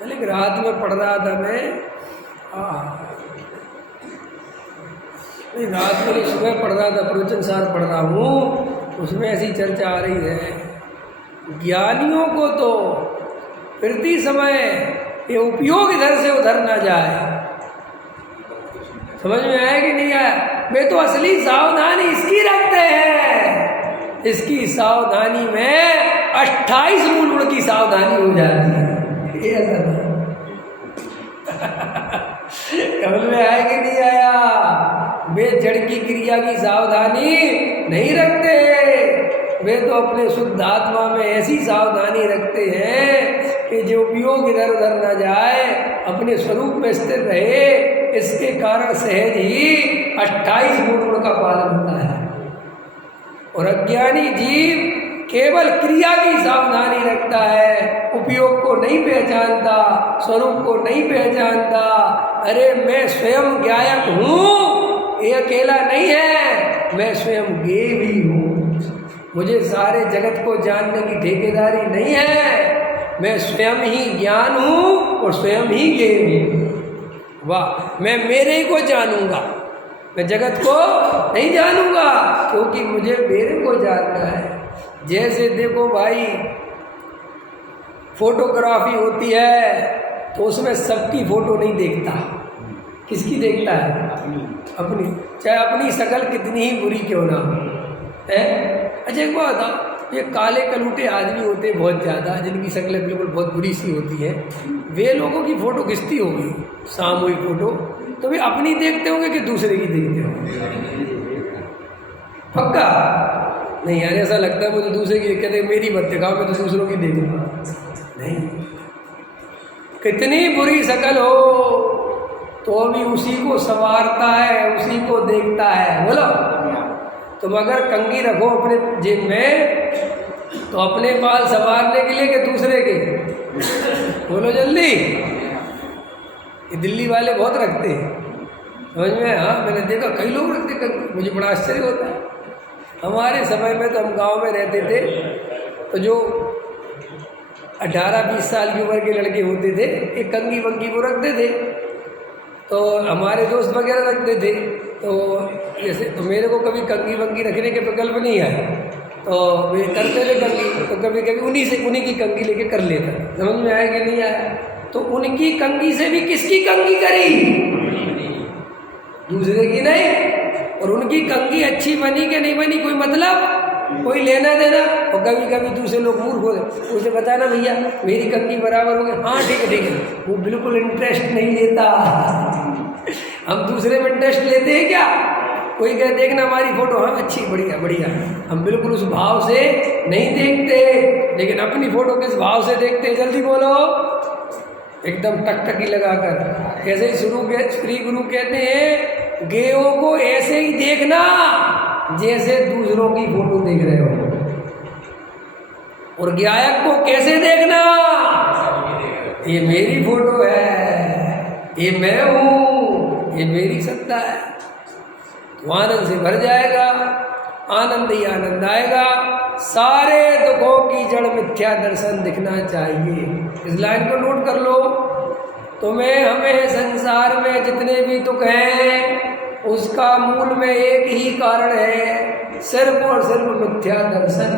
कल एक रात में पढ़ रहा था मैं, रात में सुबह पढ़ रहा था, प्रवचन सार पढ़ रहा हूँ, उसमें ऐसी चर्चा आ रही है। ज्ञानियों को तो फिरती समय ये उपयोग इधर से उधर ना जाए। समझ में आया कि नहीं आया? वे तो असली सावधानी इसकी रखते हैं, इसकी सावधानी में 28 मूल की सावधानी हो जाती है। ये ऐसा समझ में आया कि नहीं आया? वे जड़ की क्रिया की सावधानी नहीं रखते, वे तो अपने शुद्ध आत्मा में ऐसी सावधानी रखते हैं कि जो उपयोग इधर उधर न जाए, अपने स्वरूप में स्थिर रहे। इसके कारण सहज ही 28 गुण का पालन होता है। और अज्ञानी जीव केवल क्रिया की सावधानी रखता है, उपयोग को नहीं पहचानता, स्वरूप को नहीं पहचानता। अरे मैं स्वयं ज्ञायक हूँ, ये अकेला नहीं है, मैं स्वयं ज्ञेय भी हूँ। मुझे सारे जगत को जानने की ठेकेदारी नहीं है, मैं स्वयं ही ज्ञान हूँ और स्वयं ही ज्ञेय हूँ। वाह, मैं मेरे ही को जानूंगा, मैं जगत को नहीं जानूंगा, क्योंकि मुझे मेरे को जानना है। जैसे देखो भाई, फोटोग्राफी होती है तो उसमें सबकी फोटो नहीं देखता, किसकी देखता है? अपनी। चाहे अपनी शक्ल कितनी ही बुरी क्यों ना है। अच्छा एक बात बताओ, ये काले कलूटे आदमी होते हैं बहुत ज़्यादा, जिनकी शक्लें बिल्कुल बहुत बुरी सी होती है, वे लोगों की फ़ोटो खिंचती होगी सामूहिक फ़ोटो, तो वे अपनी देखते होंगे कि दूसरे की देखते होंगे? पक्का नहीं यार, ऐसा लगता है मुझे दूसरे की कहते मेरी मत दिखाओ, मैं तो दूसरों की देखूंगा। नहीं, कितनी बुरी शक्ल हो तो भी उसी को संवारता है, उसी को देखता है। बोलो, तुम अगर कंघी रखो अपने जेब में तो अपने बाल संवारने के लिए कि दूसरे के? बोलो जल्दी। ये दिल्ली वाले बहुत रखते हैं, समझ में? हाँ, मैंने देखा कई लोग रखते कंघी, मुझे बड़ा आश्चर्य होता है। हमारे समय में तो हम गांव में रहते थे, तो जो 18-20 साल की उम्र के लड़के होते थे, एक कंघी वंगी को रखते थे, तो हमारे दोस्त वगैरह रखते थे। तो जैसे तो मेरे को कभी कंघी वंगी रखने के विकल्प नहीं आए, तो वे करते थे कंघी, तो कभी कभी उन्हीं की कंघी लेके कर लेता। समझ में आया कि नहीं आया? तो उनकी कंघी से भी किसकी कंघी करी? दूसरे की नहीं। और उनकी कंघी अच्छी बनी कि नहीं बनी कोई मतलब, कोई लेना देना। और कभी कभी दूसरे लोग मूर्ख होते, उसे बताना भैया मेरी कंघी बराबर हो गई, हाँ ठीक है ठीक है, वो बिल्कुल इंटरेस्ट नहीं लेता। हम दूसरे में इंटरेस्ट लेते हैं क्या? कोई कहे देखना हमारी फोटो, हाँ अच्छी, बढ़िया बढ़िया, हम बिल्कुल उस भाव से नहीं देखते। लेकिन अपनी फोटो किस भाव से देखते हैं? जल्दी बोलो। एकदम टकटकी लगाकर। कैसे ही श्री गुरु कहते हैं, गेयों को ऐसे ही देखना जैसे दूसरों की फोटो देख रहे हो, और गायक को कैसे देखना? ये मेरी फोटो है, ये मैं हूँ, ये मेरी सत्ता है। तो आनंद से भर जाएगा, आनंद ही आनंद आएगा। सारे दुखों की जड़ मिथ्या दर्शन दिखना चाहिए। इस लाइन को नोट कर लो। तुम्हें हमें संसार में जितने भी दुख हैं उसका मूल में एक ही कारण है, सिर्फ और सिर्फ मिथ्या दर्शन।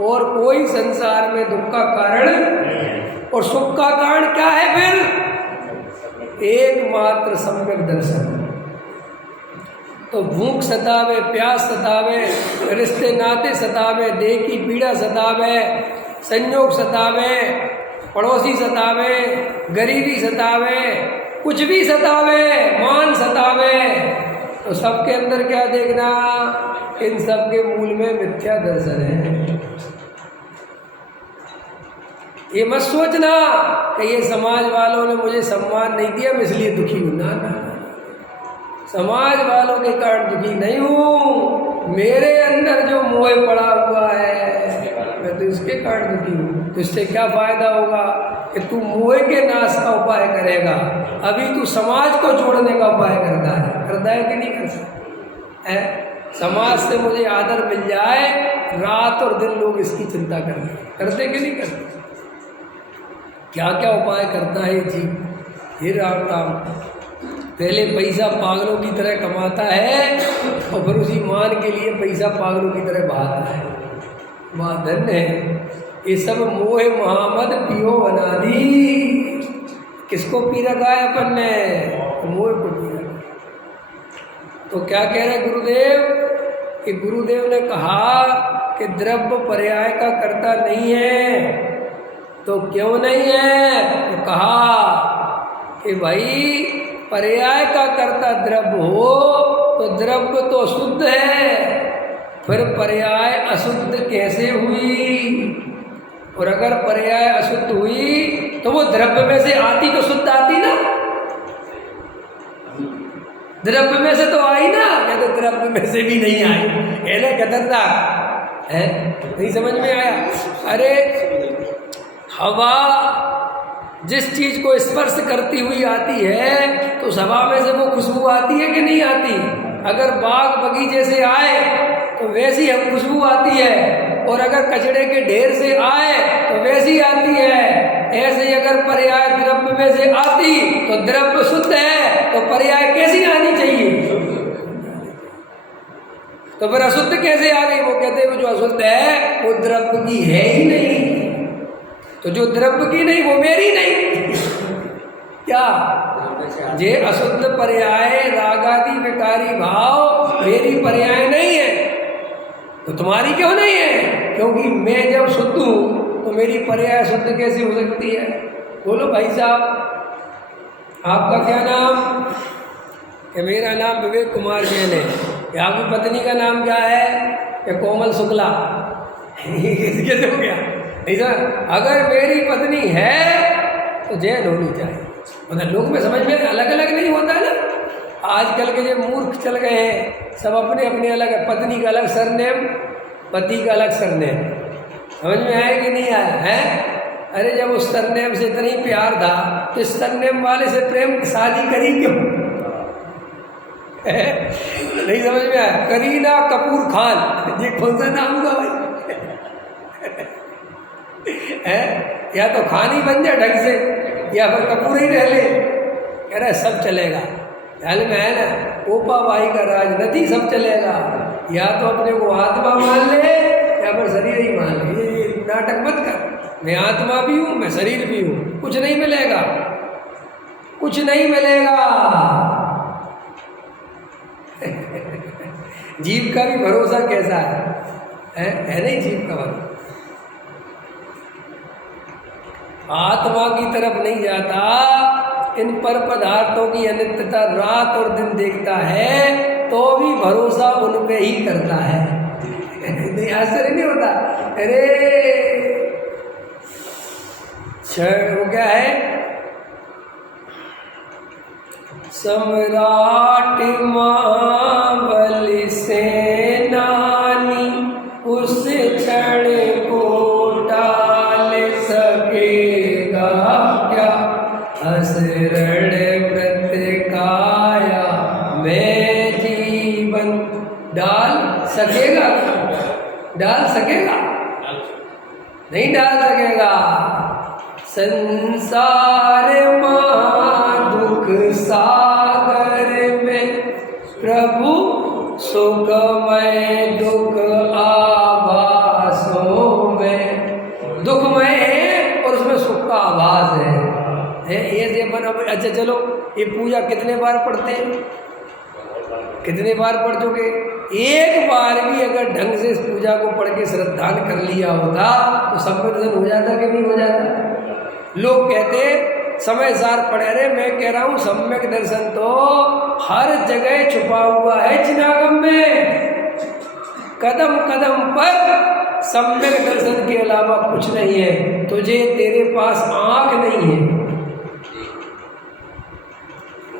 और कोई संसार में दुख का कारण और सुख का कारण क्या है? फिर एकमात्र सम्यक दर्शन। तो भूख सतावे, प्यास सतावे, रिश्ते नाते सतावे, देह की पीड़ा सतावे, संयोग सतावे, पड़ोसी सतावे, गरीबी सतावे, कुछ भी सतावे, मान सतावे, तो सबके अंदर क्या देखना? इन सब के मूल में मिथ्या दर्शन है। ये मत सोचना कि ये समाज वालों ने मुझे सम्मान नहीं दिया मैं इसलिए दुखी हूं। ना ना, समाज वालों के कारण दुखी नहीं हूँ, मेरे अंदर जो मोह पड़ा हुआ है मैं तो इसके कारण दुखी हूँ। तो इससे क्या फायदा होगा कि तू मोह के नाश का उपाय करेगा, अभी तू समाज को जोड़ने का उपाय करता है कि नहीं कर सकता है? समाज से मुझे आदर मिल जाए, रात और दिन लोग इसकी चिंता करते कि नहीं करते? क्या क्या उपाय करता है जीव। हे राम राम, पहले पैसा पागलों की तरह कमाता है और फिर उसी मान के लिए पैसा पागलों की तरह बहाता है। माँ धन्य है। ये सब मोह मोहम्मद पियो अनादि। किसको पी रखा है अपन ने? मोह को पी रखा। तो क्या कह रहे गुरुदेव कि गुरुदेव ने कहा कि द्रव्य पर्याय का कर्ता नहीं है। तो क्यों नहीं है? तो कहा कि भाई पर्याय का कर्ता द्रव्य हो तो द्रव्य तो शुद्ध है, फिर पर्याय अशुद्ध कैसे हुई? और अगर पर्याय अशुद्ध हुई तो वो द्रव्य में से आती तो शुद्ध आती ना, द्रव्य में से तो आई ना, क्या तो द्रव्य में से भी नहीं आई, ऐसे खतरनाक है। नहीं समझ में आया? अरे हवा जिस चीज को स्पर्श करती हुई आती है तो उस हवा में से वो खुशबू आती है कि नहीं आती? अगर बाग बगीचे से आए तो वैसी खुशबू आती है, और अगर कचड़े के ढेर से आए तो वैसी आती है। ऐसे ही अगर पर्याय द्रव्य में से आती तो द्रव्य शुद्ध है, तो पर्याय कैसी आनी चाहिए? तो फिर अशुद्ध कैसे आ गई? वो कहते हैं जो अशुद्ध है वो द्रव्य की है ही नहीं, तो जो द्रव्य की नहीं वो मेरी नहीं। क्या जे अशुद्ध पर्याय रागादि विकारी भाव मेरी पर्याय नहीं है, तो तुम्हारी क्यों नहीं है? क्योंकि मैं जब शुद्ध हूं तो मेरी पर्याय शुद्ध कैसे हो सकती है? बोलो भाई साहब, आपका क्या नाम? कि मेरा नाम विवेक कुमार जैन है। या आपकी पत्नी का नाम क्या है? कि कोमल शुक्ला। कैसे हो गया? नहीं सर, अगर मेरी पत्नी है तो जैन होनी चाहिए। मतलब लोग में समझ में अलग अलग नहीं होता है ना। आजकल के जो मूर्ख चल गए हैं सब अपने अपने अलग, पत्नी का अलग सरनेम, पति का अलग सरनेम। समझ में आया कि नहीं आया है? अरे जब उस सरनेम से इतना ही प्यार था तो इस सरनेम वाले से प्रेम शादी करी क्यों? नहीं समझ में आया? करीना कपूर खान, ये कौन सा नाम था भाई? है या तो खान ही बन जाए ढंग से, या फिर कपूर ही रह ले। कह रहा है सब चलेगा, ख्याल में है ना? ओपा भाई का राजनीति सब चलेगा, या तो अपने को आत्मा मान ले या फिर शरीर ही मान ले। ये नाटक मत कर, मैं आत्मा भी हूँ मैं शरीर भी हूँ, कुछ नहीं मिलेगा, कुछ नहीं मिलेगा। जीव का भी भरोसा कैसा है नहीं? जीव का भरोसा आत्मा की तरफ नहीं जाता, इन पर पदार्थों की अनित्यता रात और दिन देखता है तो भी भरोसा उन पे ही करता है। नहीं आश्चर्य नहीं होता? अरे वो क्या है? सम्राट महाबली सेनानी उस क्षण को टाल सकेगा क्या? असरण व्रत काया मैं जीवन डाल सकेगा? डाल सकेगा? नहीं डाल सकेगा। संसार मां दुख सागर में प्रभु सुखमय दुख आभासों में। दुखमय है और उसमें सुख का आभास है। ये मन। अच्छा चलो, ये पूजा कितने बार पढ़ते हैं? कितने बार पढ़ चुके? एक बार भी अगर ढंग से इस पूजा को पढ़ के श्रद्धान कर लिया होता तो सम्यक दर्शन हो जाता कि नहीं हो जाता? लोग कहते समय सार पढ़े। अरे मैं कह रहा हूँ सम्यक दर्शन तो हर जगह छुपा हुआ है चिनागम में। कदम कदम पर सम्यक दर्शन के अलावा कुछ नहीं है। तुझे तेरे पास आँख नहीं है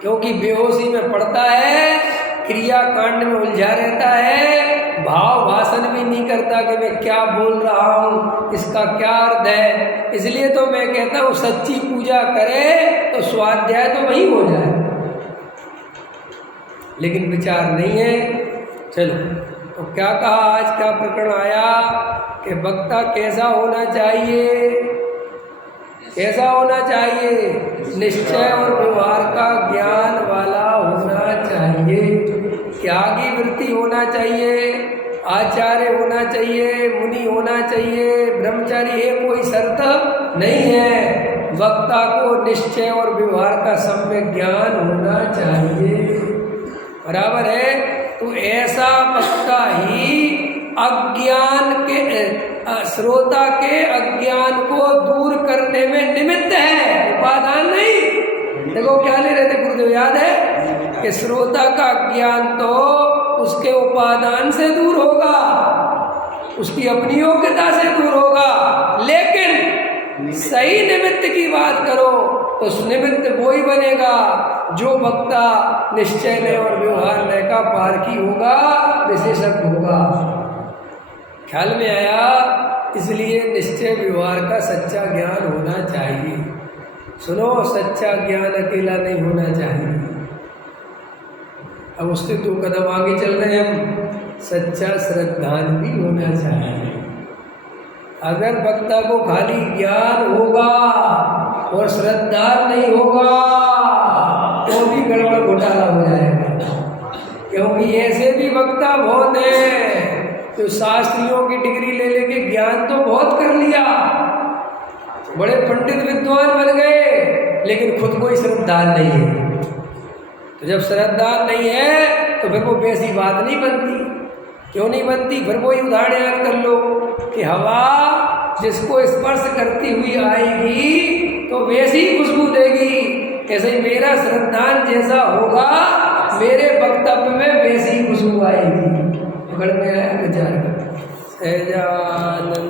क्योंकि बेहोशी में पड़ता है, क्रिया कांड में उलझा रहता है, भाव भाषण भी नहीं करता कि मैं क्या बोल रहा हूँ, इसका क्या अर्थ है। इसलिए तो मैं कहता हूँ सच्ची पूजा करे तो स्वाध्याय तो वही हो जाए, लेकिन विचार नहीं है। चलो तो क्या कहा, आज क्या प्रकरण आया कि वक्ता कैसा होना चाहिए? कैसा होना चाहिए? निश्चय और व्यवहार का ज्ञान वाला होना चाहिए, त्यागी वृत्ति होना चाहिए, आचार्य होना चाहिए, मुनि होना चाहिए, ब्रह्मचारी है, कोई शर्त नहीं है। वक्ता को निश्चय और व्यवहार का सम्यक ज्ञान होना चाहिए, बराबर है। तो ऐसा वक्ता ही अज्ञान के श्रोता के अज्ञान को दूर करने में निमित्त है, उपादान नहीं। देखो क्या ले रहे थे गुरुदेव, याद है कि श्रोता का अज्ञान तो उसके उपादान से दूर होगा, उसकी अपनी योग्यता से दूर होगा। लेकिन सही निमित्त की बात करो तो उस निमित्त वो ही बनेगा जो वक्ता निश्चय ने और व्यवहार ने का पारखी होगा, विशेषज्ञ होगा। ख्याल में आया? इसलिए निश्चय व्यवहार का सच्चा ज्ञान होना चाहिए। सुनो, सच्चा ज्ञान अकेला नहीं होना चाहिए। अब उसके 2 कदम आगे चल रहे हैं हम। सच्चा श्रद्धान भी होना चाहिए। अगर वक्ता को खाली ज्ञान होगा और श्रद्धा नहीं होगा तो भी गड़बड़ घोटाला हो जाएगा। क्योंकि ऐसे भी वक्ता बहुत हैं जो शास्त्रियों की डिग्री ले लेके ज्ञान तो बहुत कर लिया, बड़े पंडित विद्वान बन गए, लेकिन खुद कोई श्रद्धा नहीं है। तो जब श्रद्धा नहीं है तो फिर वो वैसी बात नहीं बनती। क्यों नहीं बनती? फिर वही उदाहरण याद कर लो कि हवा जिसको स्पर्श करती हुई आएगी तो वैसी ही खुशबू देगी। ऐसे ही मेरा श्रद्धान जैसा होगा, मेरे वक्तव्य में वैसी ही खुशबू आएगी। पकड़ में आया विचार कर। सहजानंद